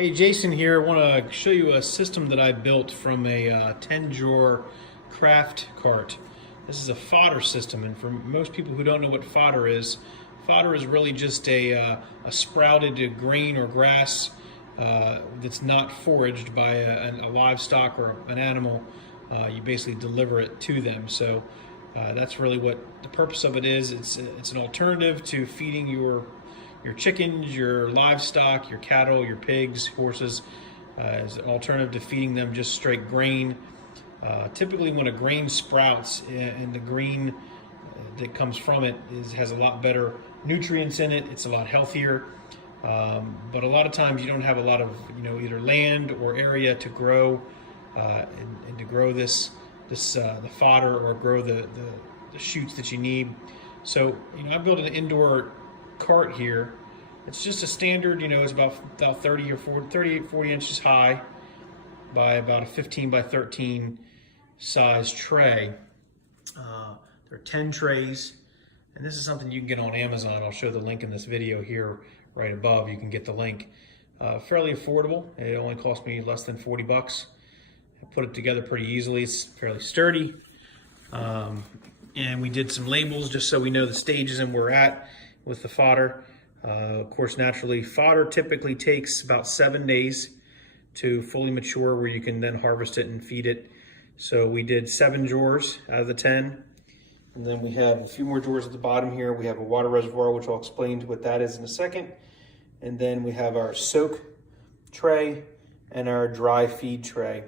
Hey, Jason here. I want to show you a system that I built from a 10-drawer craft cart. This is a fodder system, and for most people who don't know what fodder is really just a sprouted grain or grass that's not foraged by a livestock or an animal. You basically deliver it to them. So that's really what the purpose of it is. It's an alternative to feeding your chickens, your livestock, your cattle, your pigs, horses, as an alternative to feeding them just straight grain. Typically when a grain sprouts and the green that comes from it has a lot better nutrients in it, it's a lot healthier. But a lot of times you don't have a lot of either land or area to grow and to grow the fodder or grow the shoots that you need. So I built an indoor cart here. It's just a standard, it's about 38, 40 inches high by about a 15 by 13 size tray. There are 10 trays, and this is something you can get on Amazon. I'll show the link in this video here right above. You can get the link. Fairly affordable. It only cost me less than 40 bucks. I put it together pretty easily. It's fairly sturdy. And we did some labels just so we know the stages and where we're at with the fodder. Of course, naturally, fodder typically takes about 7 days to fully mature, where you can then harvest it and feed it. So we did 7 drawers out of the 10. And then we have a few more drawers at the bottom here. We have a water reservoir, which I'll explain what that is in a second. And then we have our soak tray and our dry feed tray.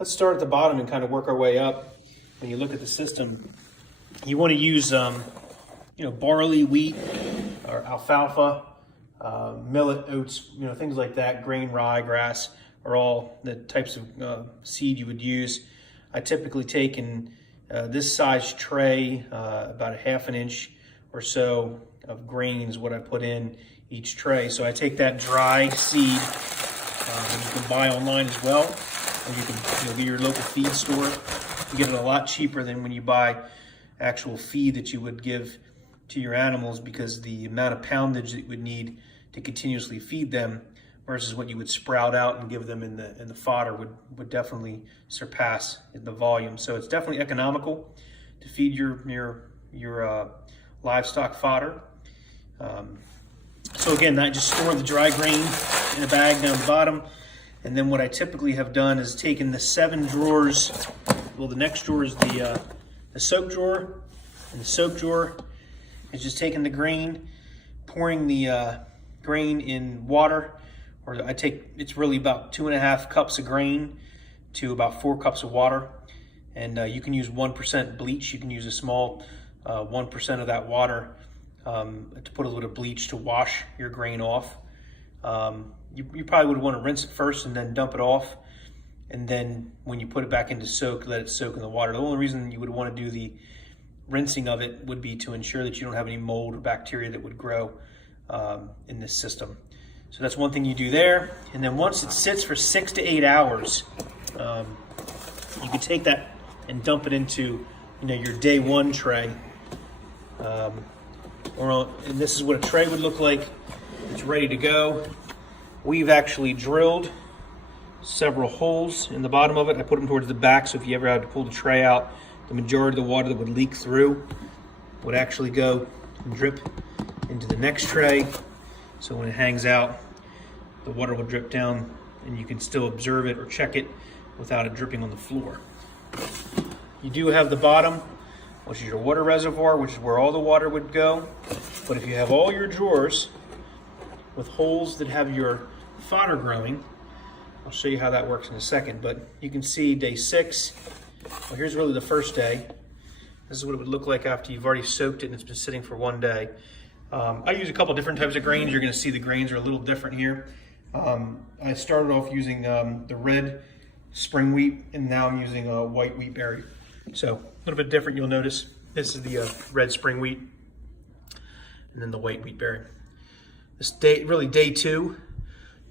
Let's start at the bottom and kind of work our way up. When you look at the system, you want to use barley, wheat, or alfalfa, millet, oats, things like that. Grain, rye, grass are all the types of seed you would use. I typically take in this size tray, about a ½ an inch or so of grains, what I put in each tray. So I take that dry seed, you can buy online as well, or you can go to your local feed store. You get it a lot cheaper than when you buy actual feed that you would give to your animals, because the amount of poundage that you would need to continuously feed them versus what you would sprout out and give them in the fodder would definitely surpass the volume. So it's definitely economical to feed your livestock fodder. So again, I just store the dry grain in a bag down the bottom, and then what I typically have done is taken the 7 drawers. Well, the next drawer is the soak drawer, and the soak drawer is just taking the grain, pouring the grain in water, or it's really about 2.5 cups of grain to about 4 cups of water. And you can use 1% bleach. You can use a small 1% of that water to put a little bit of bleach to wash your grain off. You probably would want to rinse it first and then dump it off. And then when you put it back into soak, let it soak in the water. The only reason you would want to do the rinsing of it would be to ensure that you don't have any mold or bacteria that would grow in this system. So that's one thing you do there. And then once it sits for 6 to 8 hours, you can take that and dump it into your day 1 tray. And this is what a tray would look like. It's ready to go. We've actually drilled several holes in the bottom of it. I put them towards the back, so if you ever had to pull the tray out, the majority of the water that would leak through would actually go and drip into the next tray. So when it hangs out, the water will drip down and you can still observe it or check it without it dripping on the floor. You do have the bottom, which is your water reservoir, which is where all the water would go. But if you have all your drawers with holes that have your fodder growing, I'll show you how that works in a second, but you can see day 6. Well, here's really the first day. This is what it would look like after you've already soaked it and it's been sitting for 1 day. I use a couple different types of grains. You're going to see the grains are a little different here. I started off using the red spring wheat, and now I'm using a white wheat berry. So a little bit different. You'll notice this is the red spring wheat, and then the white wheat berry. This day, really day 2.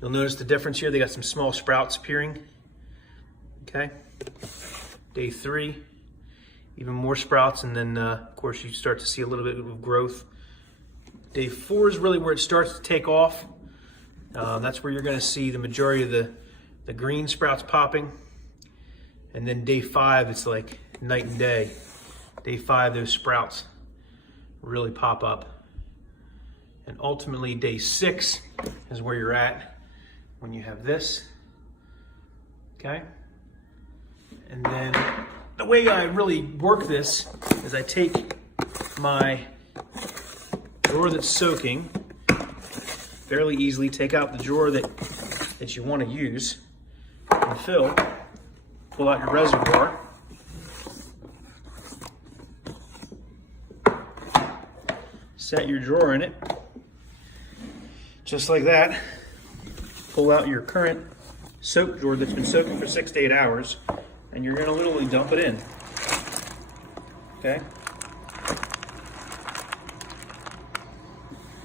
You'll notice the difference here. They got some small sprouts appearing. Okay. Day 3, even more sprouts, and then of course you start to see a little bit of growth. Day 4 is really where it starts to take off. That's where you're going to see the majority of the green sprouts popping. And then day 5, it's like night and day. Day 5, those sprouts really pop up. And ultimately, day 6 is where you're at when you have this. Okay? And then the way I really work this is I take my drawer that's soaking, fairly easily take out the drawer that you want to use, and pull out your reservoir. Set your drawer in it, just like that. Pull out your current soak drawer that's been soaking for 6 to 8 hours, and you're gonna literally dump it in, okay?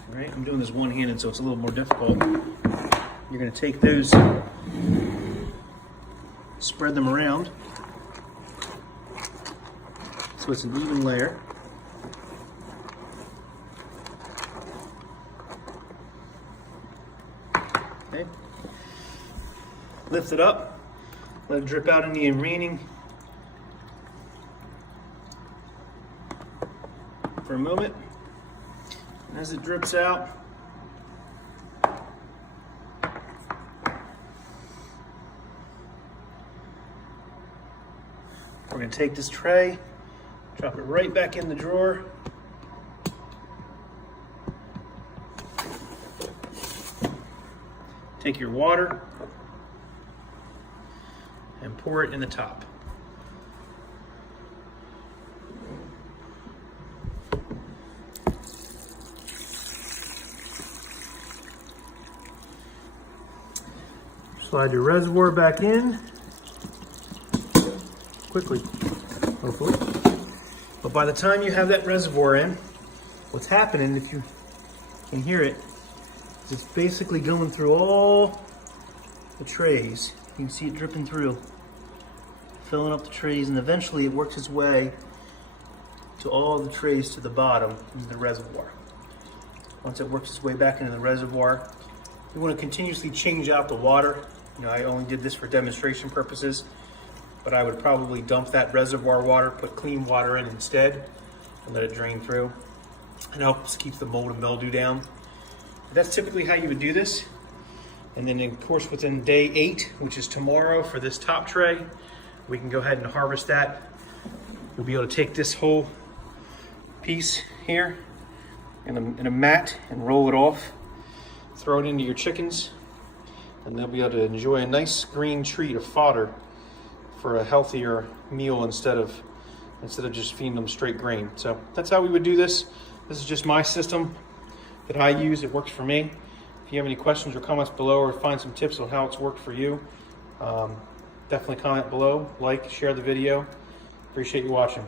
All right, I'm doing this one-handed, so it's a little more difficult. You're gonna take those, spread them around, so it's an even layer. Okay. Lift it up, let it drip out any remaining for a moment. And as it drips out, we're going to take this tray, drop it right back in the drawer. Take your water and pour it in the top. Slide your reservoir back in quickly, hopefully. But by the time you have that reservoir in, what's happening, if you can hear it, is it's basically going through all the trays. You can see it dripping through, filling up the trays, and eventually it works its way to all the trays to the bottom into the reservoir. Once it works its way back into the reservoir, you want to continuously change out the water. You know, I only did this for demonstration purposes, but I would probably dump that reservoir water, put clean water in instead, and let it drain through. It helps keep the mold and mildew down. That's typically how you would do this. And then of course within day 8, which is tomorrow for this top tray, we can go ahead and harvest that. You'll be able to take this whole piece here in a mat and roll it off, throw it into your chickens, and they'll be able to enjoy a nice green treat of fodder for a healthier meal instead of just feeding them straight grain. So that's how we would do this. This is just my system that I use. It works for me. If you have any questions or comments below, or find some tips on how it's worked for you, definitely comment below, like, share the video. Appreciate you watching.